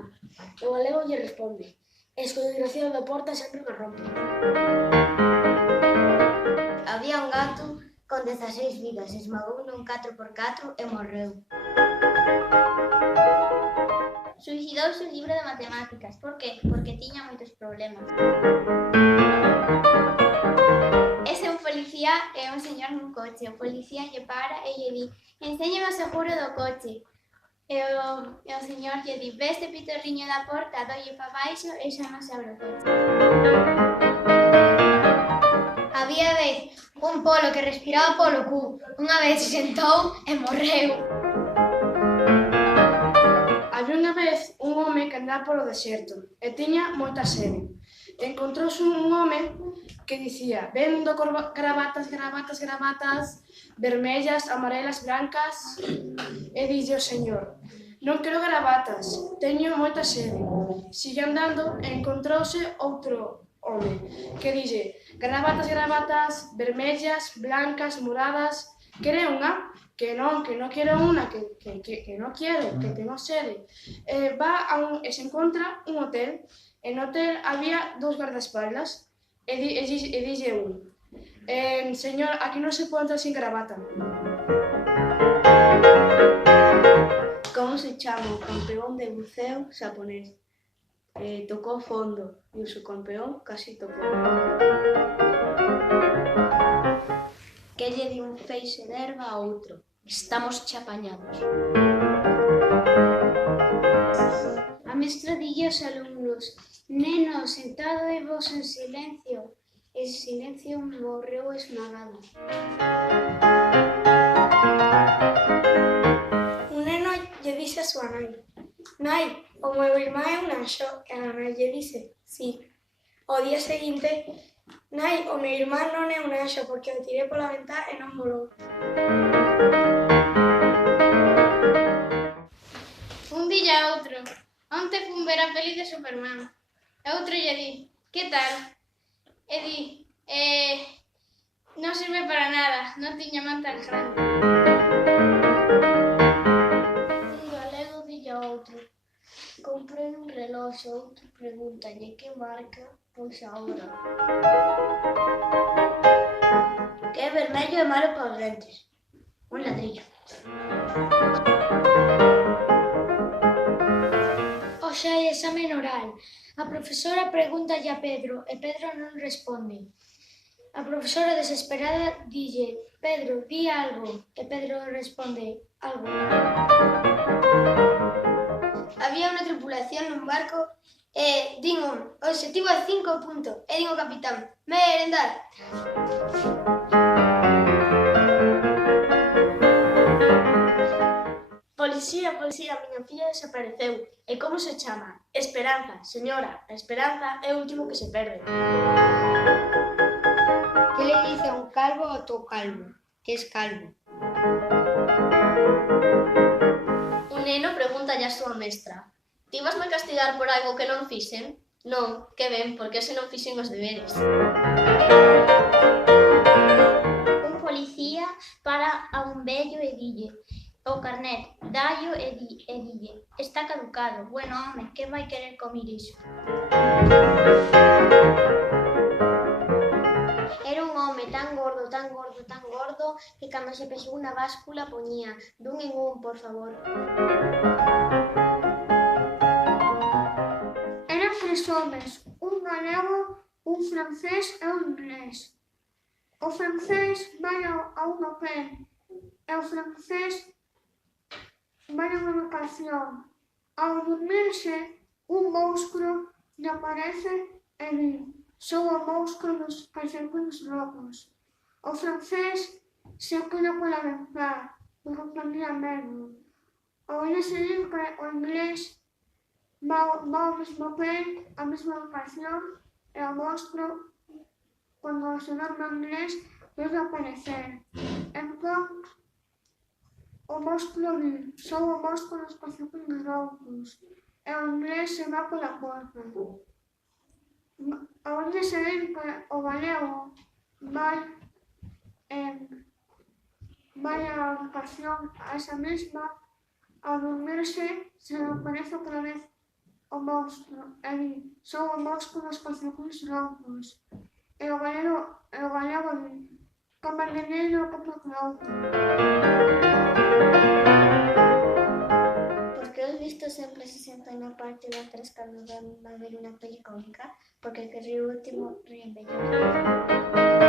nada. E o galego lle responde: es que o desgraciado da porta sempre me rompe. Había un gato con 16 vidas, esmagou nun 4x4 e morreu. Suicidouse o libro de matemáticas. Por que? Porque tiña moitos problemas. Ese é un policía e un señor nun coche. O policía lle para e lle di: enséñame o seguro do coche. E o señor lle di: ve este pitorriño da porta, dolle pa baixo e xa non se abre o coche. Había vez un polo que respiraba polo cu. Unha vez se sentou e morreu. Había unha vez un home que andaba polo deserto e tiña moita sede. Encontrouse un home que dicía: vendo gravatas, vermellas, amarelas, blancas. E dille o señor: non quero gravatas, teño moita sede. Sigue andando e encontrouse outro home que dille: gravatas, vermellas, blancas, moradas. Quere unha? Que non quero unha, que non quero, que tengo sede. E se encontra un hotel. En no hotel había 2 guardaespaldas e dille un: señor, aquí non se pode entrar sin gravata. Como se chama o campeón de buceo xaponés? Tocou fondo e o subcampeón casi tocou. Que lle di un feixe de herba a outro? Estamos chapañados. A mestra dille aos alumnos: neno, sentado e vos en silencio. E silencio morreu esmagado. Un neno lle dixe a súa nai: nai, o meu irmán é un anxo. E a nai lle dixe: sí. O día seguinte: nai, o meu irmán non é un anxo porque o tirei pola ventá e non volou. Un dille a outro: onte fun ver a peli de Superman. E outro lle di: que tal? E di: non sirve para nada, non tiña man tan grande. Un galego dille a outro: comprei un reloxo. Outro pregúntalle que marca. Pois agora. Que é vermello e malo para os dentes. Un ladrillo. Hoxe hai examen oral. A profesora pregúntalle a Pedro e Pedro non responde. A profesora desesperada dille: Pedro, di algo. E Pedro responde: algo. Había unha tripulación nun barco e din un: o obxectivo é 5 puntos. E din o capitán: merendar. Policía, miña filla desapareceu. E como se chama? Esperanza, señora. A esperanza é o último que se perde. Que le dice un calvo ao outro calvo? Que es calvo. Un neno pregúntalle a súa mestra: ti vasme castigar por algo que non fixen? Non, que ben, porque ese non fixen os deberes. Un policía para a un vello e dille: o carnet, dallo e dille: está caducado. Bueno, home, que vai querer comir iso? Era un home tan gordo, que cando se pesou na báscula poñía dun en un, por favor. Eran 3 homes, un galego, un francés e un inglés. O francés vai a un hotel e o francés vai a unha vacación. Ao dormirse, un monstro lle aparece e di: sou o monstro dos calcetines rojos. O francés se queda pola ventá, porque tenía medo. Ao día seguinte, o inglés va ao mesmo hotel, á mesma vacación, e o monstro, cando se dorme o inglés, debe aparecer. Entón, o monstro di: sou o monstro dos calcetines rojos. E o inglés se va pola porta. Ao día seguinte, o galego vai á vacación a esa mesma, ao dormirse se aparece outra vez o monstro, e di, sou o monstro dos calzocóns loucos. E o galego di, come veneno como clouto. Porque os listos sempre se sentan na parte de atrás cando van a ver unha peli cómica, porque el que ríe último ríe mellor.